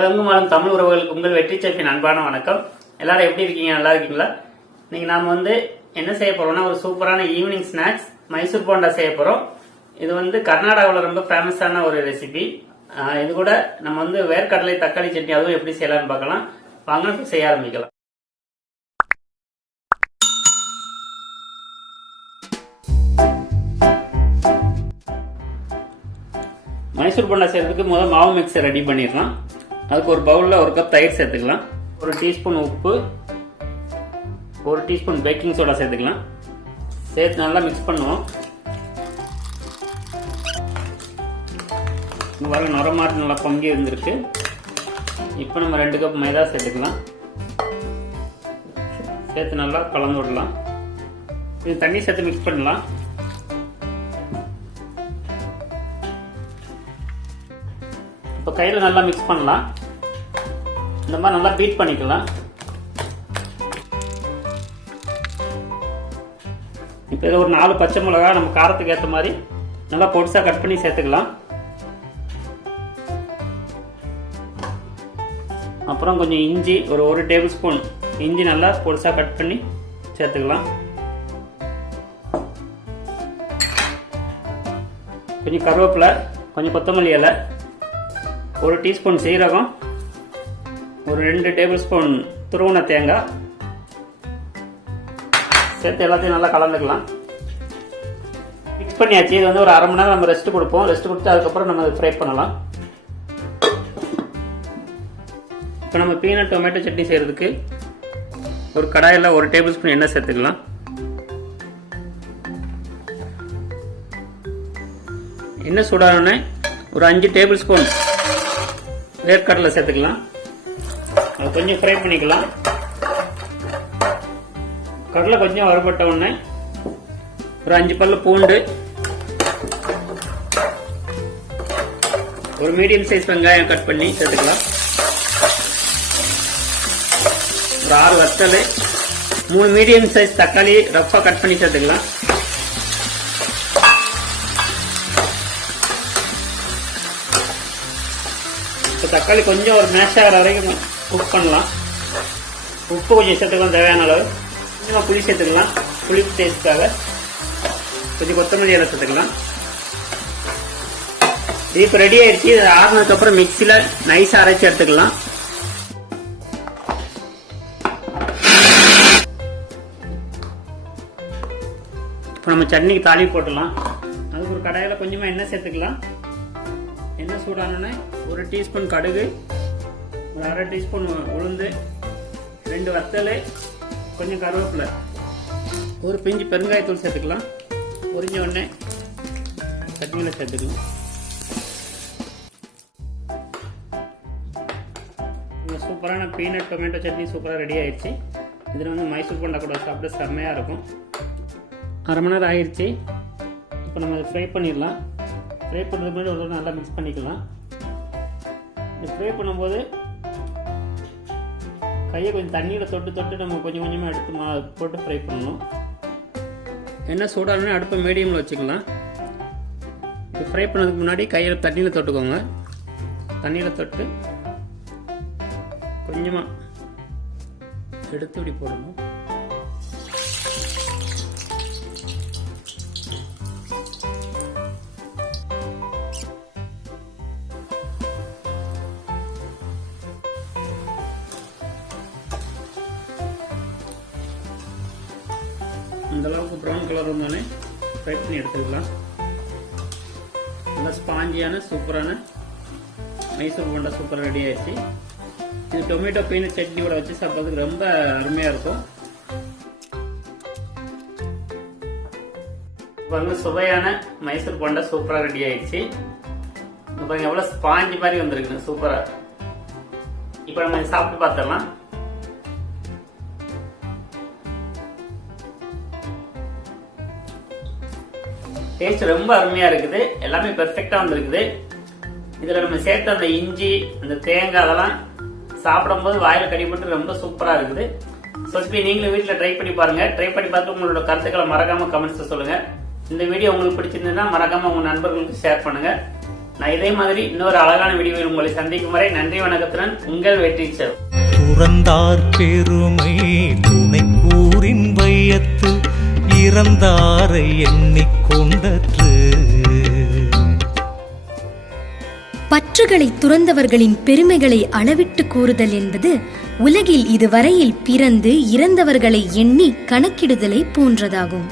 உலகெங்கும் வாழும் தமிழ் உறவுகளுக்கு உங்கள் வெற்றி செஃப்பின் அன்பான வணக்கம். எல்லாரும் எப்படி இருக்கீங்க? நல்லா இருக்கீங்களா? இன்னைக்கு நாம என்ன செய்ய போறோம்னா ஒரு சூப்பரான ஈவினிங் ஸ்நாக்ஸ் மைசூர் போண்டா செய்ய போறோம். இது கர்நாடகாவில் ரொம்ப ஃபேமஸான ஒரு ரெசிபி. இது கூட நம்ம வேர்க்கடலை தக்காளி சட்னி அதுவும் எப்படி செய்யலாம்னு பார்க்கலாம். வாங்க செய்ய ஆரம்பிக்கலாம். மைசூர் போண்டா செய்யறதுக்கு முதல் மாவு மிக்ஸை ரெடி பண்ணிடலாம். அதுக்கு ஒரு பவுலில் ஒரு கப் தயிர் சேர்த்துக்கலாம். ஒரு டீஸ்பூன் உப்பு, ஒரு டீஸ்பூன் பேக்கிங் சோடா சேர்த்துக்கலாம். சேர்த்து நல்லா மிக்ஸ் பண்ணுவோம். வர நுரமாட்டு நல்லா பொங்கி இருந்திருக்கு. இப்போ நம்ம 2 கப் மைதா சேர்த்துக்கலாம். சேர்த்து நல்லா கலந்து விடலாம். இது தண்ணி சேர்த்து மிக்ஸ் பண்ணலாம். இப்போ கையில் நல்லா மிக்ஸ் பண்ணலாம். இந்த மாதிரி நல்லா பீட் பண்ணிக்கலாம். இப்போ இதில் ஒரு 4 பச்சை மிளகாய் நம்ம காரத்துக்கு ஏற்ற மாதிரி நல்லா பொடிசாக கட் பண்ணி சேர்த்துக்கலாம். அப்புறம் கொஞ்சம் இஞ்சி, ஒரு டேபிள் ஸ்பூன் இஞ்சி நல்லா பொடிசாக கட் பண்ணி சேர்த்துக்கலாம். கொஞ்சம் கருவேப்பிலை, கொஞ்சம் கொத்தமல்லி இலை, ஒரு டீஸ்பூன் சீரகம், ஒரு 2 டேபிள் ஸ்பூன் துருவன தேங்காய் சேர்த்து எல்லாத்தையும் நல்லா கலந்துக்கலாம். மிக்ஸ் பண்ணியாச்சு. இது ஒரு அரை மணி நேரம் நம்ம ரெஸ்ட் கொடுப்போம். ரெஸ்ட் கொடுத்து அதுக்கப்புறம் நம்ம ஃப்ரை பண்ணலாம். இப்போ நம்ம பீனட் டொமேட்டோ சட்னி செய்யறதுக்கு ஒரு கடாயில் 1 டேபிள் ஸ்பூன் எண்ணெய் சேர்த்துக்கலாம். எண்ணெய் சூடானோடனே ஒரு 5 டேபிள் ஸ்பூன் வேர்க்கடலை சேர்த்துக்கலாம். அது கொஞ்சம் ஃப்ரை பண்ணிக்கலாம். கடலை கொஞ்சம் வறுபட்ட உடனே ஒரு 5 பல்லு பூண்டு, ஒரு மீடியம் சைஸ் வெங்காயம் கட் பண்ணி சேர்த்துக்கலாம். ஒரு 6 வத்தல், 3 மீடியம் சைஸ் தக்காளி ரஃபா கட் பண்ணி சேர்த்துக்கலாம். தக்காளி கொஞ்சம் ஒரு மேஷ் ஆகிற வரைக்கும் குக் பண்ணலாம். உப்பு கொஞ்சம் சேர்த்துக்கலாம் தேவையான அளவு. கொஞ்சமாக புளி சேர்த்துக்கலாம் புளிப்பு டேஸ்ட்டுக்காக. கொஞ்சம் கொத்தமல்லி இலை சேர்த்துக்கலாம். இது இப்போ ரெடி ஆயிடுச்சு. இது ஆறுனதுக்கப்புறம் மிக்சியில் நைஸாக அரைச்சி எடுத்துக்கலாம். இப்போ நம்ம சட்னிக்கு தாளிப்பு போட்டுடலாம். அதுக்கு ஒரு கடாயில் கொஞ்சமாக எண்ணெய் சேர்த்துக்கலாம். எண்ணெய் சூடானோன்னே ஒரு டீஸ்பூன் கடுகு, ஒரு அரை டீஸ்பூன் உளுந்து, 2 வத்தல், கொஞ்சம் கருவேப்பிலை, ஒரு பிஞ்சு பெருங்காயத்தூள் சேர்த்துக்கலாம். பொரிஞ்ச உடனே சட்னியில் சேர்த்துக்கலாம். சூப்பரான பீனட் டொமேட்டோ சட்னி சூப்பராக ரெடி ஆயிடுச்சு. இதில் மைசூர் போண்டா கூட சாப்பிட செம்மையாக இருக்கும். அரை மணி நேரம் ஆயிடுச்சு. இப்போ நம்ம அதை ஃப்ரை பண்ணிடலாம். ஃப்ரை பண்ணுறது முன்னாடி ஒரு நல்லா மிக்ஸ் பண்ணிக்கலாம். இந்த ஃப்ரை பண்ணும்போது கையை கொஞ்சம் தண்ணியில் தொட்டு நம்ம கொஞ்சம் கொஞ்சமாக எடுத்து போட்டு ஃப்ரை பண்ணணும். எண்ணெய் சூடானே அடுப்பை மீடியமில் வச்சுக்கலாம். இது ஃப்ரை பண்ணதுக்கு முன்னாடி கையில் தண்ணியில் தொட்டுக்கோங்க. தண்ணியில் தொட்டு கொஞ்சமாக எடுத்து இப்படி போடணும். இந்த அளவுக்கு ப்ரௌன் கலர் வந்தோடனே ஃப்ரை பண்ணி எடுத்துக்கலாம். நல்லா ஸ்பாஞ்சியான சூப்பரான மைசூர் போண்டா சூப்பராக ரெடி ஆயிடுச்சு. இது டொமேட்டோ பீனட் சட்னியோட வச்சு சாப்பிட்றதுக்கு ரொம்ப அருமையாக இருக்கும். இப்போ சுவையான மைசூர் போண்டா சூப்பராக ரெடி ஆயிடுச்சு. பாருங்க எவ்வளோ ஸ்பாஞ்சி மாதிரி வந்திருக்கு சூப்பராக. இப்போ நம்ம சாப்பிட்டு பார்த்துடலாம். டேஸ்ட் ரொம்ப அருமையா இருக்குது. எல்லாமே பெர்ஃபெக்டா வந்திருக்குது. இதுல நம்ம சேர்த்த அந்த இஞ்சி, அந்த தேங்காய் அதெல்லாம் சாப்பிடும்போது வாயில கடிபட்டு ரொம்ப சூப்பரா இருக்குது. நீங்களும் வீட்டில் ட்ரை பண்ணி பாருங்க. ட்ரை பண்ணி பார்த்து உங்களோட கருத்துக்களை மறக்காம கமெண்ட்ஸ் சொல்லுங்க. இந்த வீடியோ உங்களுக்கு பிடிச்சிருந்ததுன்னா மறக்காம உங்க நண்பர்களுக்கு ஷேர் பண்ணுங்க. நான் இதே மாதிரி இன்னொரு அழகான வீடியோவில் உங்களை சந்திக்கும் வரை நன்றி வணக்கத்துடன் உங்கள் வெற்றி சார். துறந்தார் பெருமை துணை கூறின் வையத்து இறந்தாரை எண்ணிக்கொண்டற்று. பற்றுகளை துறந்தவர்களின் பெருமைகளை அளவிட்டு கூறுதல் என்பது உலகில் இதுவரையில் பிறந்து இறந்தவர்களை எண்ணி கணக்கிடுதலை போன்றதாகும்.